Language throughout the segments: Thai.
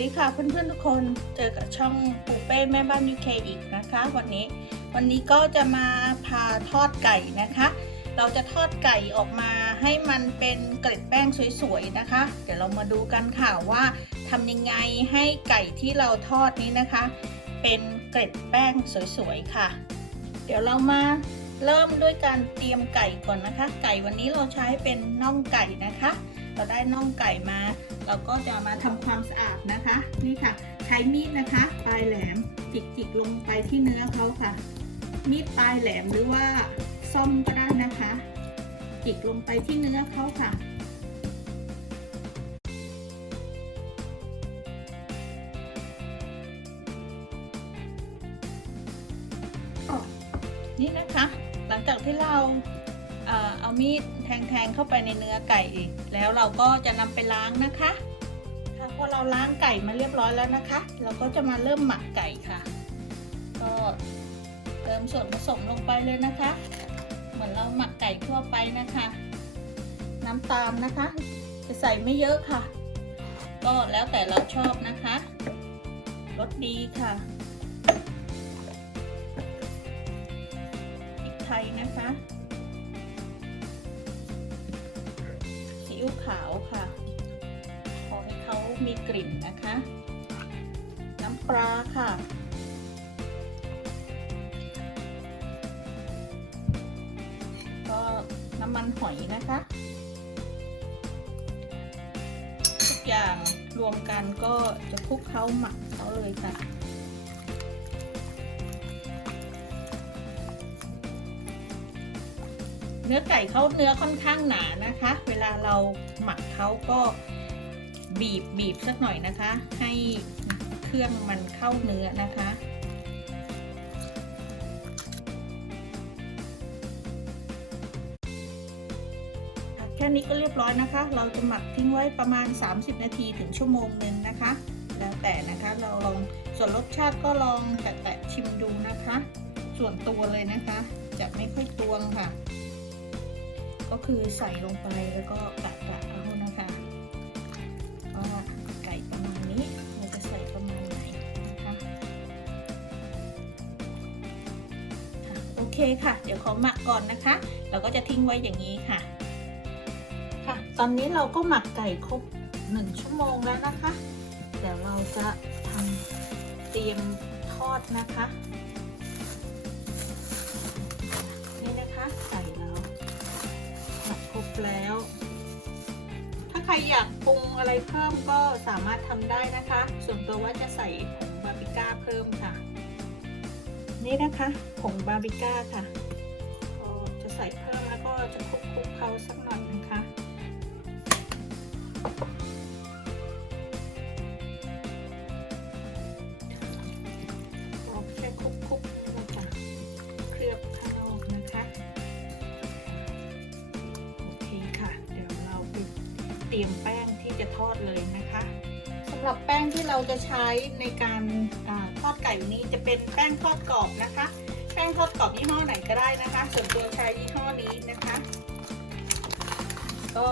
ดีค่ะเพื่อนๆทุกคนเจอกับช่องปูเป้แม่บ้านยูเคอีกนะคะ วันนี้วันนี้ก็จะมาพาทอดไก่นะคะ เราจะทอดไก่ออกมาให้มันเป็นเกล็ดแป้งสวยๆนะคะ เดี๋ยวเรามาดูกันค่ะว่าทำยังไงให้ไก่ที่เราทอดนี้นะคะ เป็นเกล็ดแป้งสวยๆค่ะ เดี๋ยวเรามาเริ่มด้วยการเตรียมไก่ก่อนนะคะ ไก่วันนี้เราใช้เป็นน่องไก่นะคะ เราได้น่องไก่มา เราก็จะมาทำความสะอาดนะคะ นี่ค่ะใช้มีดนะคะ ปลายแหลมจิกจิกๆลงไปที่เนื้อเขาค่ะ มีดปลายแหลมหรือว่าซ่อมก็ได้นะคะ จิกลงไปที่เนื้อเขาค่ะ เอามีดแทงๆเข้าไปในเนื้อไก่แล้วเราก็จะนำไปล้างนะคะค่ะพอเราล้างไก่มาเรียบร้อยแล้วนะคะ เราก็จะมาเริ่มหมักไก่ค่ะ ก็เติมส่วนผสมลงไปเลยนะคะ เหมือนเราหมักไก่ทั่วไปนะคะ น้ำตาลนะคะ จะใส่ไม่เยอะค่ะ ก็แล้วแต่เราชอบนะคะรสดีค่ะพริกไทยนะคะ อิ๊วขาวค่ะ ขอให้เขามีกลิ่นนะคะ น้ำปลาค่ะ ก็น้ำมันหอยนะคะ ทุกอย่างรวมกันก็จะคลุกเคล้าหมักเขาเลยค่ะ เนื้อไก่เขาเนื้อค่อนข้างหนานะคะ เวลาเราหมักเขาก็บีบบีบสักหน่อยนะคะ ให้เครื่องมันเข้าเนื้อนะคะแค่นี้ก็เรียบร้อยนะคะ เราจะหมักทิ้งไว้ประมาณ 30 นาทีถึงชั่วโมงหนึ่งนะคะ แล้วแต่นะคะเราลองส่วนรสชาติก็ลองแตะชิมดูนะคะ ส่วนตัวเลยนะคะ จะไม่ค่อยตวงค่ะ ก็คือใส่ลงไปแล้วก็กะกะเอานะคะว่าไก่ประมาณนี้เราจะใส่ประมาณไหนนะคะค่ะโอเคค่ะ เดี๋ยวขอหมักก่อนนะคะ เราก็จะทิ้งไว้อย่างนี้ค่ะ ค่ะ ตอนนี้เราก็หมักไก่ครบหนึ่งชั่วโมงแล้วนะคะ เดี๋ยวเราจะทำเตรียมทอดนะคะ แล้ว ถ้าใครอยากปรุงอะไรเพิ่มก็สามารถทำได้นะคะ ส่วนตัวว่าจะใส่ผงบาร์บีก้าเพิ่มค่ะ นี่นะคะผงบาร์บีก้าค่ะก็จะใส่เพิ่มแล้วก็จะคลุกคลุกๆเขาสักหน่อยนะคะ จะใช้ในการอทอดไก่วันนี้จะเป็นแป้งทอดกรอบนะคะ แป้งทอดกรอบยี่ห้อไหนก็ได้นะคะ ส่วนตัวใช้ยี่ห้อนี้นะคะ ก็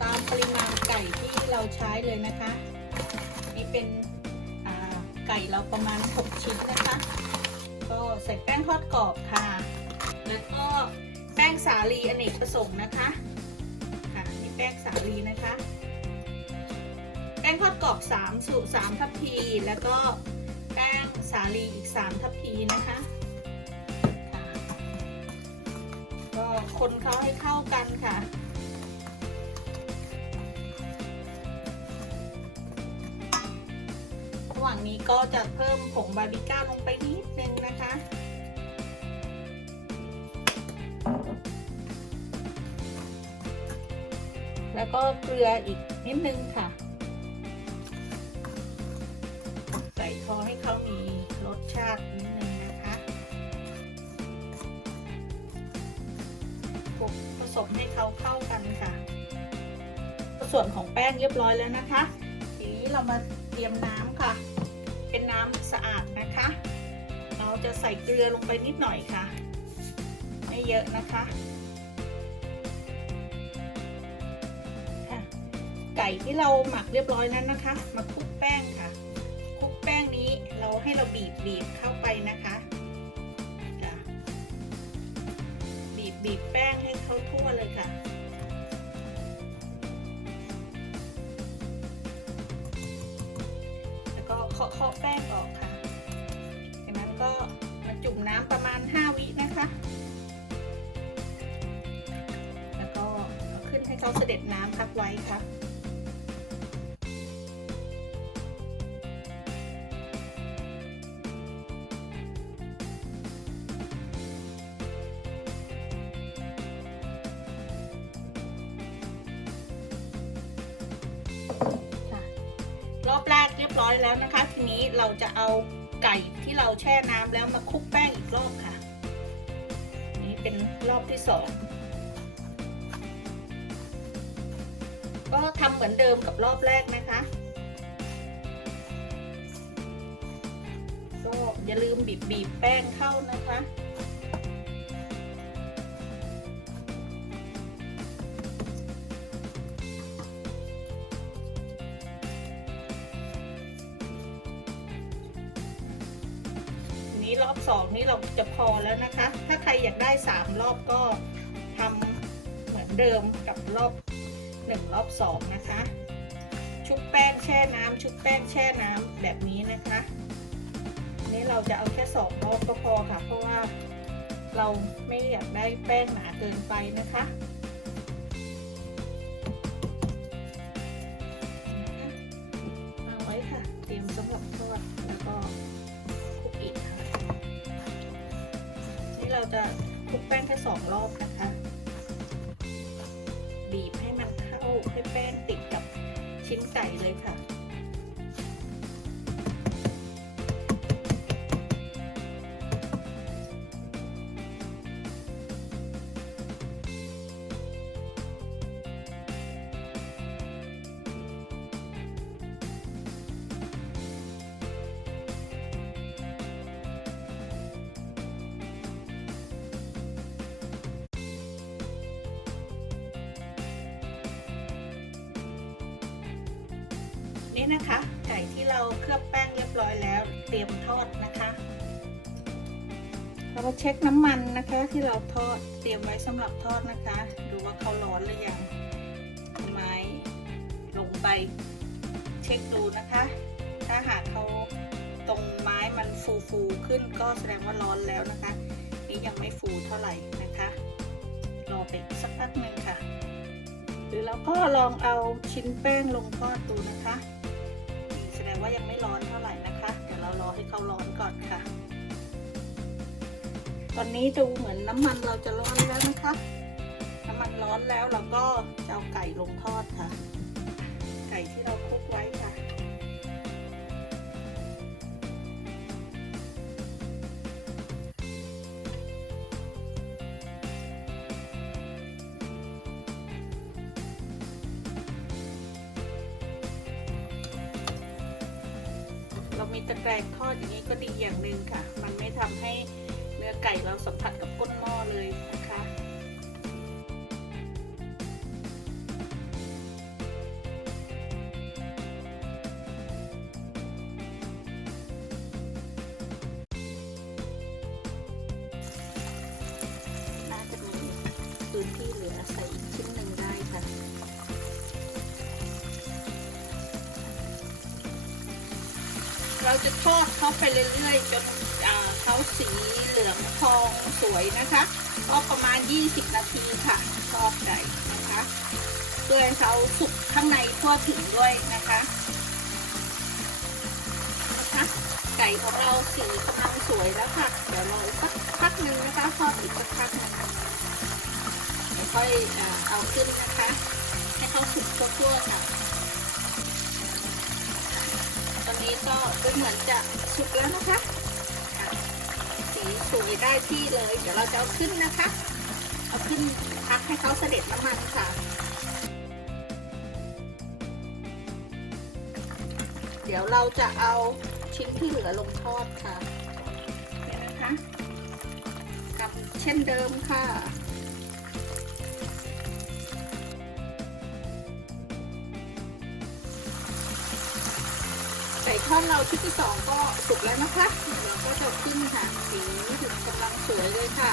ตามปริมาณไก่ที่เราใช้เลยนะคะ นี่เป็นไก่เราประมาณ 6 ชิ้นนะคะ ก็ใส่แป้งทอดกรอบค่ะ แล้วก็แป้งสาลีอเนกประสงค์นะคะ ค่ะนี่แป้งสาลีนะคะ แป้งทอกรอบ3สูตร3ทัพพี แล้วก็แป้งสาลีอีก 3 ทัพพีนะคะค่ะก็คนเขาให้เข้ากันค่ะระหว่างนี้ก็จะเพิ่มผงบาร์บีก้าลงไปนิดนึงนะคะแล้วก็เกลืออีกนิดนึงค่ะ ชาตินิดนึงนะคะผสมให้เขาเข้ากันค่ะ ส่วนของแป้งเรียบร้อยแล้วนะคะ ทีนี้เรามาเตรียมน้ำค่ะ เป็นน้ำสะอาดนะคะ เราจะใส่เกลือลงไปนิดหน่อยค่ะ ไม่เยอะนะคะไก่ที่เราหมักเรียบร้อยนั้นนะคะ มาคลุกแป้งค่ะ ให้เราบีบบีบเข้าไปนะคะจ้ะบีบบีบแป้งให้เข้าทั่วเลยค่ะแล้วก็เคาะเคาะแป้งออกค่ะจากนั้นก็มาจุ่มน้ำประมาณ 5 วินะคะแล้วก็ขึ้นให้เขาเสด็จน้ำพักไว้ค่ะค่ะ ร้อยแล้วนะคะ ทีนี้เราจะเอาไก่ที่เราแช่น้ำแล้วมาคลุกแป้งอีกรอบค่ะ นี่เป็นรอบที่สองก็ทำเหมือนเดิมกับรอบแรกนะคะก็อย่าลืมบีบบีบแป้งเข้านะคะ อบสองนี่เราจะพอแล้วนะคะ ถ้าใครอยากได้สามรอบก็ทำเหมือนเดิมกับรอบหนึ่งรอบสองนะคะ ชุบแป้งแช่น้ำชุบแป้งแช่น้ำแบบนี้นะคะอันนี้เราจะเอาแค่สองรอบก็พอค่ะ เพราะว่าเราไม่อยากได้แป้งหนาเกินไปนะคะ นี่นะคะ ไก่ที่เราเคลือบแป้งเรียบร้อยแล้ว เตรียมทอดนะคะ เรามาเช็คน้ำมันนะคะ ที่เราทอดเตรียมไว้สำหรับทอดนะคะ ดูว่าเขาร้อนหรือยังไม้ลงไปเช็คดูนะคะ ถ้าหากเขาตรงไม้มันฟูฟูๆขึ้นก็แสดงว่าร้อนแล้วนะคะ นี่ยังไม่ฟูเท่าไหร่นะคะรอไปสักพักหนึ่งค่ะ หรือเราก็ลองเอาชิ้นแป้งลงทอดดูนะคะ ว่ายังไม่ร้อนเท่าไหร่นะคะ เดี๋ยวเรารอให้เขาร้อนก่อนค่ะ ตอนนี้ดูเหมือนน้ำมันเราจะร้อนแล้วนะคะ น้ำมันร้อนแล้วเราก็จะเอาไก่ลงทอดค่ะ ไก่ที่เราคลุกไว้ ตะแกรงทอดอย่างนี้ก็ดีอย่างหนึ่งค่ะ มันไม่ทำให้เนื้อไก่เราสัมผัสกับก้นหม้อเลย ทอดเขาไปเรื่อยๆ จนเขาสีเหลืองทองสวยนะคะก็ประมาณ 20 นาทีค่ะทอดไก่นะคะเพื่อให้เขาสุกข้างในทั่วถึงด้วยนะคะนะคะไก่ของเราสีกำลังสวยแล้วค่ะ เดี๋ยวเราอีกสักพักหนึ่งนะคะทอดอีกสักพักหนึงค่อยเอาขึ้นนะคะ ให้เขาสุกทั่วๆค่ะ นี้ก็ดูเหมือนจะสุกแล้วนะคะ สีสวยได้ที่เลย เดี๋ยวเราจะเอาขึ้นนะคะ เอาขึ้นพักให้เขาเสด็จน้ำมันค่ะ เดี๋ยวเราจะเอาชิ้นที่เหลือลงทอดค่ะเนี่ยนะคะกับเช่นเดิมค่ะ ทอนเราชุดที่สองก็สุกแล้วนะคะเราก็จะขึ้นค่ะสีถึงกำลังสวยเลยค่ะ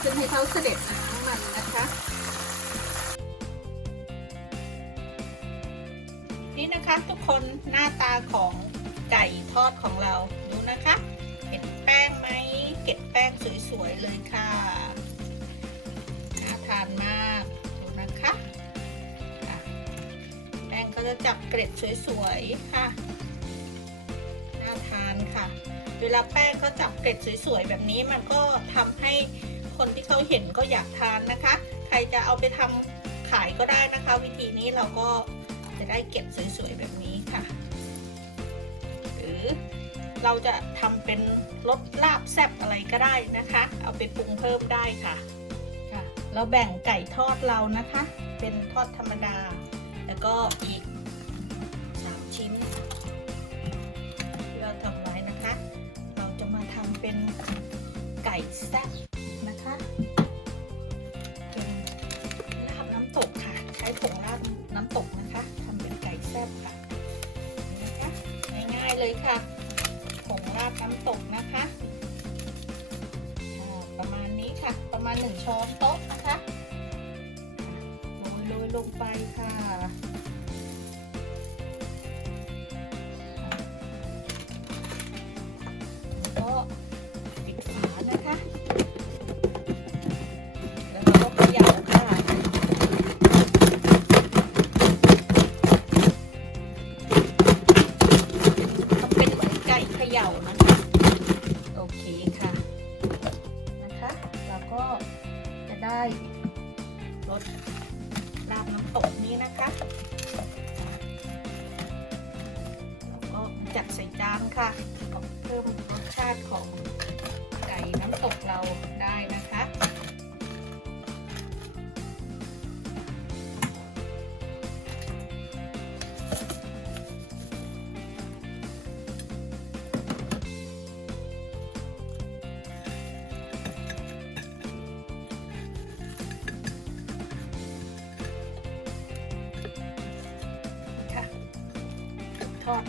ขึ้นให้เขาเสด็จน้ำมันนะคะ จะจับเกล็ดสวยๆค่ะ น่าทานค่ะ เวลาแป้งเขาจับเกล็ดสวยๆแบบนี้มันก็ทำให้คนที่เขาเห็นก็อยากทานนะคะ ใครจะเอาไปทำขายก็ได้นะคะ วิธีนี้เราก็จะได้เก็บสวยๆแบบนี้ค่ะ หรือเราจะทำเป็นรสลาบแซ่บอะไรก็ได้นะคะ เอาไปปรุงเพิ่มได้ค่ะค่ะ เราแบ่งไก่ทอดเรานะคะ เป็นทอดธรรมดา แล้วก็อีก เป็นไก่แซ่บนะคะ เป็นลาบน้ำตกค่ะ ใช้ผงลาบน้ำตกนะคะทำเป็นไก่แซ่บค่ะนะคะง่ายๆเลยค่ะ ผงลาบน้ำตกนะคะประมาณนี้ค่ะ ประมาณหนึ่งช้อนโต๊ะนะคะโรยโรยๆลงไปค่ะ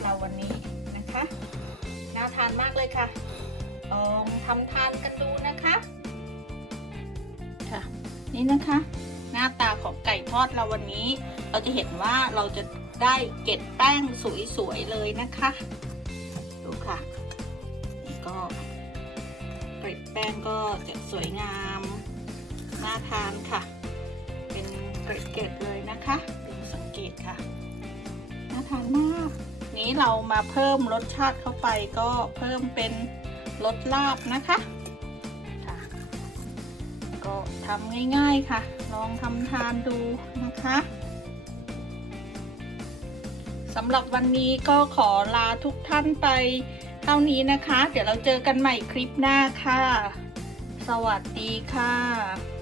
เราวันนี้นะคะ น่าทานมากเลยค่ะ ลองทำทานกันดูนะคะค่ะนี่นะคะ หน้าตาของไก่ทอดเราวันนี้ เราจะเห็นว่าเราจะได้เกล็ดแป้งสวยๆเลยนะคะ ดูค่ะ นี่ก็เกล็ดแป้งก็จะสวยงามน่าทานค่ะ เป็นเกล็ดๆเลยนะคะเป็นสังเกตค่ะน่าทานมาก นี้เรามาเพิ่มรสชาติเข้าไปก็เพิ่มเป็นรสลาบนะคะค่ะก็ทำง่ายๆค่ะ ลองทำทานดูนะคะสำหรับวันนี้ก็ขอลาทุกท่านไปเท่านี้นะคะ เดี๋ยวเราเจอกันใหม่คลิปหน้าค่ะ สวัสดีค่ะ